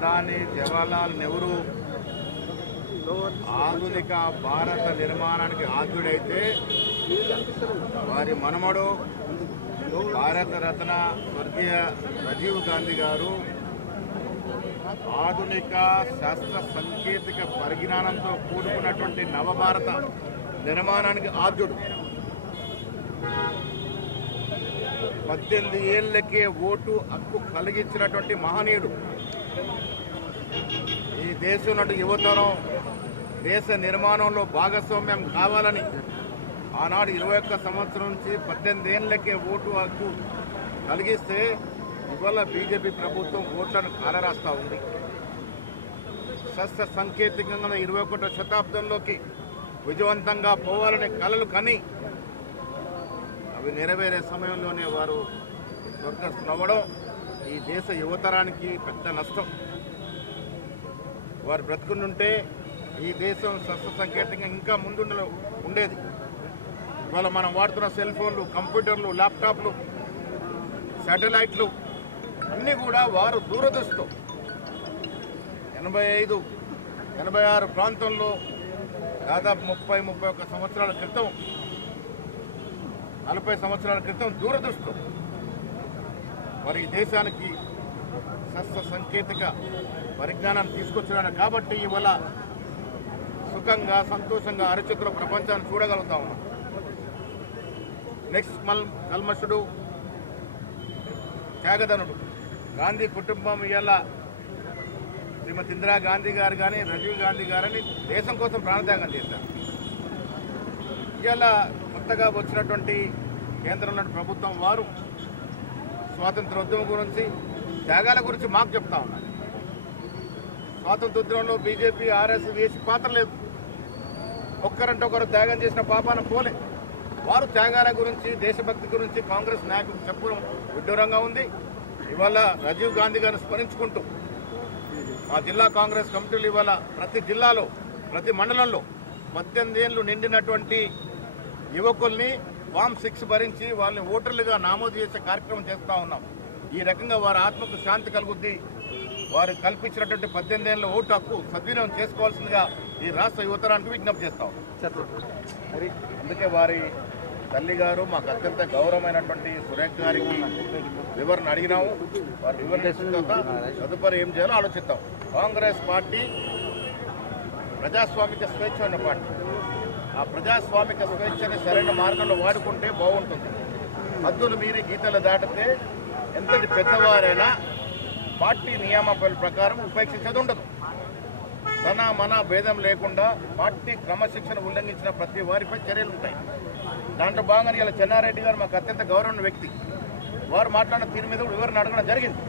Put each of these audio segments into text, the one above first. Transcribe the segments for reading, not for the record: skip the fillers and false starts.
ప్రధాని జవహర్లాల్ నెహ్రూ ఆధునిక భారత నిర్మాణానికి ఆద్యుడైతే వారి మనమడు భారతరత్న స్వర్గీయ రాజీవ్ గాంధీ గారు ఆధునిక శాస్త్ర సాంకేతిక పరిజ్ఞానంతో కూడుకున్నటువంటి నవభారత నిర్మాణానికి ఆద్యుడు. 18 ఏళ్లకే ఓటు హక్కు కలిగించినటువంటి మహనీయుడు. ఈ దేశంలో యువతరం దేశ నిర్మాణంలో భాగస్వామ్యం కావాలని ఆనాడు 21 సంవత్సరం నుంచి 18 ఏళ్లకే ఓటు హక్కు కలిగిస్తే ఇవాళ బీజేపీ ప్రభుత్వం ఓట్లను కాలరాస్తూ ఉంది. శాస్త్ర సాంకేతికంగా 21వ శతాబ్దంలోకి విజయవంతంగా పోవాలనే కలలు కని అవి నెరవేరే సమయంలోనే వారు స్వర్గస్థులవ్వడం ఈ దేశ యువతరానికి పెద్ద నష్టం. వారు బ్రతుకుంటుంటే ఈ దేశం శాస్త్ర సాంకేతికంగా ఇంకా ముందు ఉండేది. ఇవాళ మనం వాడుతున్న సెల్ ఫోన్లు, కంప్యూటర్లు, ల్యాప్టాప్లు, శాటిలైట్లు అన్నీ కూడా వారు దూరదృష్టితో 85, 86 ప్రాంతంలో దాదాపు 30-31 సంవత్సరాల క్రితం, 40 సంవత్సరాల క్రితం దూరదృష్టితో మరి ఈ దేశానికి శాస్త్ర సాంకేతిక పరిజ్ఞానాన్ని తీసుకొచ్చారు. కాబట్టి ఇవాళ సుఖంగా సంతోషంగా అరచేతుల ప్రపంచాన్ని చూడగలుగుతా ఉన్నాం. నెక్స్ట్ కల్మషుడు త్యాగధనుడు గాంధీ కుటుంబం ఇవాళ శ్రీమతి ఇందిరా గాంధీ గారు కానీ రాజీవ్ గాంధీ గారని దేశం కోసం ప్రాణత్యాగం చేశారు. ఇవాళ కొత్తగా వచ్చినటువంటి కేంద్రంలో ప్రభుత్వం వారు స్వాతంత్రోద్యమం గురించి, త్యాగాల గురించి మాకు చెప్తా ఉన్నారు. స్వాతంత్రోద్యమంలో బీజేపీ, ఆర్ఎస్ వేసి పాత్ర లేదు. ఒక్కరంటే ఒకరు త్యాగం చేసిన పాపాన పోలే. వారు త్యాగాల గురించి, దేశభక్తి గురించి కాంగ్రెస్ నాయకులు చెప్పడం విడ్డూరంగా ఉంది. ఇవాళ రాజీవ్ గాంధీ గారిని స్మరించుకుంటూ మా జిల్లా కాంగ్రెస్ కమిటీలు ఇవాళ ప్రతి జిల్లాలో, ప్రతి మండలంలో 18 ఏళ్ళు నిండినటువంటి యువకుల్ని ఫామ్ 6 భరించి వాళ్ళని ఓటర్లుగా నమోదు చేసే కార్యక్రమం చేస్తూ ఉన్నాం. ఈ రకంగా వారి ఆత్మకు శాంతి కలుగుద్ది. వారు కల్పించినటువంటి 18 ఏళ్ళ ఓటు హక్కు సద్వినియోగం చేసుకోవాల్సిందిగా ఈ రాష్ట్ర యువతరానికి విజ్ఞప్తి చేస్తాం. అందుకే వారి తల్లి గారు మాకు అత్యంత గౌరవమైనటువంటి సురేఖ గారికి వివరణ అడిగినాము. వారు వివరణ ఇచ్చిన తర్వాత తదుపరి ఏం చేయాలో ఆలోచిద్దాం. కాంగ్రెస్ పార్టీ ప్రజాస్వామిక స్వేచ్ఛ ఉన్న పార్టీ. ఆ ప్రజాస్వామిక స్వేచ్ఛని సరైన మార్గంలో వాడుకుంటే బాగుంటుంది. హద్దులు మీరి గీతలు దాటితే ఎంతటి పెద్దవారైనా పార్టీ నియామకాల ప్రకారం ఉపేక్షించేది ఉండదు. తన మన భేదం లేకుండా పార్టీ క్రమశిక్షణ ఉల్లంఘించిన ప్రతి వారిపై చర్యలు ఉంటాయి. దాంట్లో భాగంగా ఇలా చెన్నారెడ్డి గారు మాకు అత్యంత గౌరవమైన వ్యక్తి. వారు మాట్లాడిన తీరు మీద వివరణ అడగడం జరిగింది.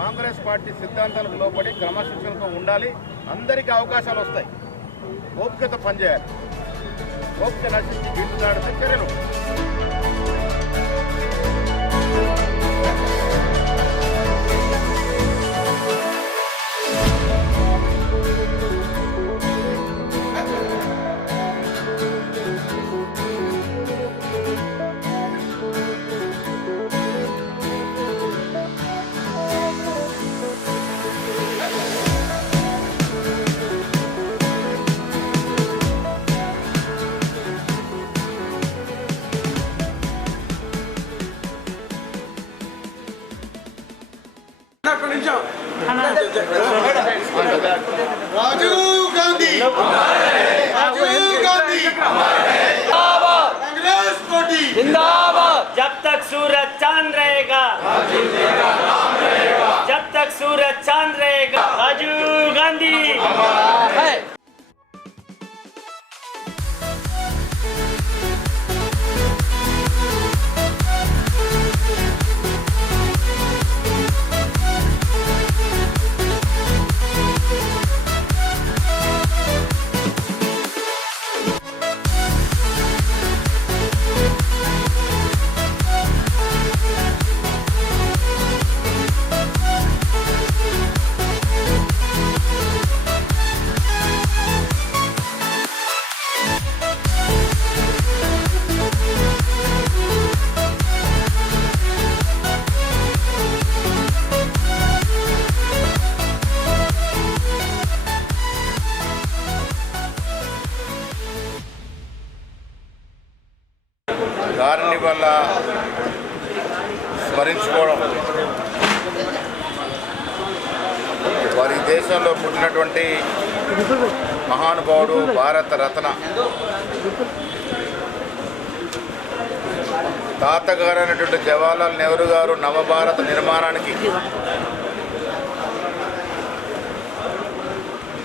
కాంగ్రెస్ పార్టీ సిద్ధాంతాలకు లోపడి క్రమశిక్షణతో ఉండాలి. అందరికీ అవకాశాలు వస్తాయి. ఓపికతో పనిచేయాలి. ఓపిక నశించి గీతలు దాడితే చర్యలు. राजीव गांधी, राजीव गांधी, कांग्रेस पार्टी जिंदाबाद। जब तक सूरज चांद रहेगा, जब तक सूरज चांद रहेगा, राजीव गांधी है। ఇవాళ స్మరించుకోవడం, వారి దేశంలో పుట్టినటువంటి మహానుభావుడు, భారత రత్న తాతగారైనటువంటి జవహర్లాల్ నెహ్రూ గారు నవభారత నిర్మాణానికి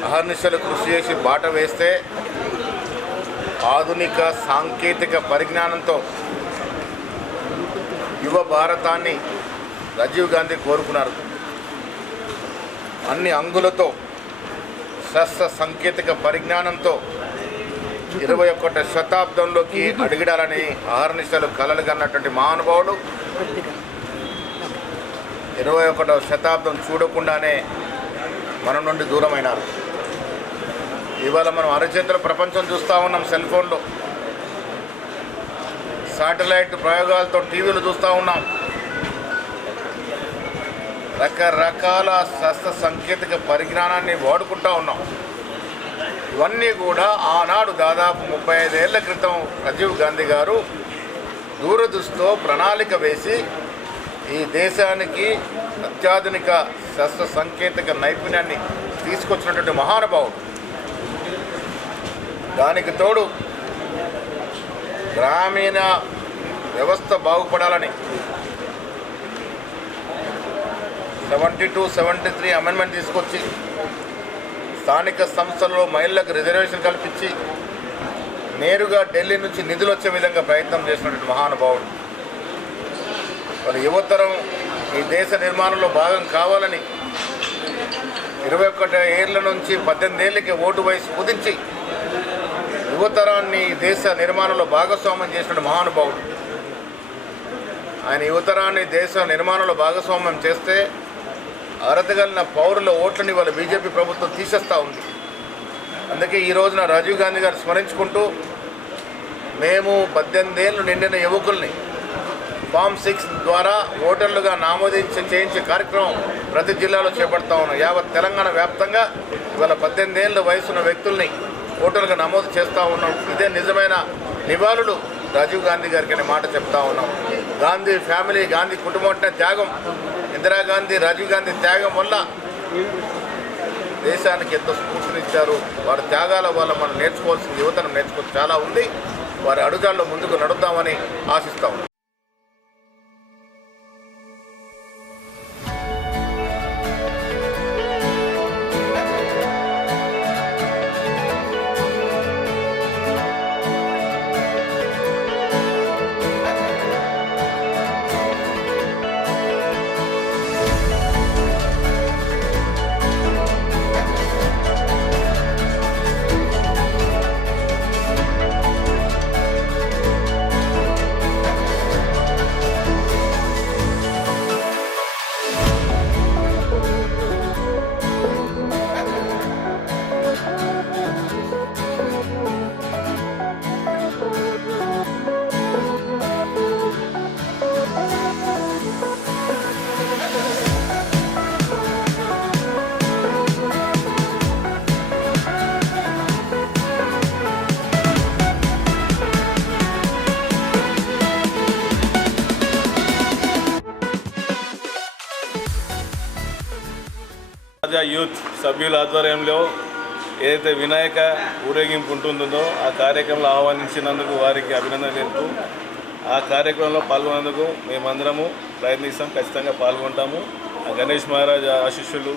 అహర్నిశలు కృషి చేసి బాట వేస్తే ఆధునిక సాంకేతిక పరిజ్ఞానంతో యువ భారతాన్ని రాజీవ్ గాంధీ కోరుకున్నారు. అన్ని అంగులతో శాస్త్ర సాంకేతిక పరిజ్ఞానంతో 21వ శతాబ్దంలోకి అడుగుడాలని అహర్నిశలు కలలు కన్నటువంటి మహానుభావుడు 21వ శతాబ్దం చూడకుండానే మన నుండి దూరమైనారు. ఇవాళ మనం అరచేతుల ప్రపంచం చూస్తూ ఉన్నాం. సెల్ ఫోన్లో శాటిలైట్ ప్రయోగాలతో టీవీలు చూస్తూ ఉన్నాం. రకరకాల శాస్త్ర సాంకేతిక పరిజ్ఞానాన్ని వాడుకుంటూ ఉన్నాం. ఇవన్నీ కూడా ఆనాడు దాదాపు 35 ఏళ్ల క్రితం రాజీవ్ గాంధీ గారు దూరదృష్టితో ప్రణాళిక వేసి ఈ దేశానికి అత్యాధునిక శాస్త్ర సాంకేతిక నైపుణ్యాన్ని తీసుకొచ్చినటువంటి మహానుభావుడు. దానికి తోడు గ్రామీణ వ్యవస్థ బాగుపడాలని 72, 73 అమెండ్మెంట్ తీసుకొచ్చి స్థానిక సంస్థల్లో మహిళలకు రిజర్వేషన్ కల్పించి నేరుగా ఢిల్లీ నుంచి నిధులు వచ్చే విధంగా ప్రయత్నం చేసినటువంటి మహానుభావుడు. వాళ్ళ యువతరం ఈ దేశ నిర్మాణంలో భాగం కావాలని 21 ఏళ్ల నుంచి 18 ఏళ్ళకి ఓటు వయసు కుదించి యువతరాన్ని దేశ నిర్మాణంలో భాగస్వామ్యం చేసిన మహానుభావుడు. ఆయన యువతరాన్ని దేశ నిర్మాణంలో భాగస్వామ్యం చేస్తే అర్హతగలిగిన పౌరుల ఓట్లని వాళ్ళ బీజేపీ ప్రభుత్వం తీసేస్తూ ఉంది. అందుకే ఈ రోజున రాజీవ్ గాంధీ గారు స్మరించుకుంటూ మేము 18 ఏళ్ళు నిండిన యువకుల్ని ఫామ్ 6 ద్వారా ఓటర్లుగా చేయించే కార్యక్రమం ప్రతి జిల్లాలో చేపడతా ఉన్నాం. యావత్ తెలంగాణ వ్యాప్తంగా ఇవాళ 18 ఏళ్ళ వయసున్న వ్యక్తుల్ని ఓటర్లుగా నమోదు చేస్తూ ఉన్నాం. ఇదే నిజమైన నివాళులు రాజీవ్ గాంధీ గారికి అనే మాట చెప్తా ఉన్నాం. గాంధీ ఫ్యామిలీ, గాంధీ కుటుంబం అంటే త్యాగం. ఇందిరాగాంధీ, రాజీవ్ గాంధీ త్యాగం వల్ల దేశానికి ఎంతో స్ఫూర్తినిచ్చారు. వారి త్యాగాల వల్ల మనం నేర్చుకోవాల్సిన యువతను నేర్చుకోవచ్చు చాలా ఉంది. వారి అడుగుజాల్లో ముందుకు నడుద్దామని ఆశిస్తా ఉన్నాం. యూత్ సభ్యుల ఆధ్వర్యంలో ఏదైతే వినాయక ఊరేగింపు ఉంటుందో ఆ కార్యక్రమంలో ఆహ్వానించినందుకు వారికి అభినందనలు తెలుపుతూ ఆ కార్యక్రమంలో పాల్గొనేందుకు మేమందరము ప్రయత్నిస్తాం, ఖచ్చితంగా పాల్గొంటాము. ఆ గణేష్ మహారాజ్ ఆశీస్సులు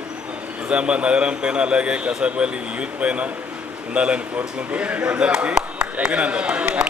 నిజామాబాద్ నగరం పైన అలాగే కసాపల్లి యూత్ పైన ఉండాలని కోరుకుంటూ అందరికీ అభినందనలు.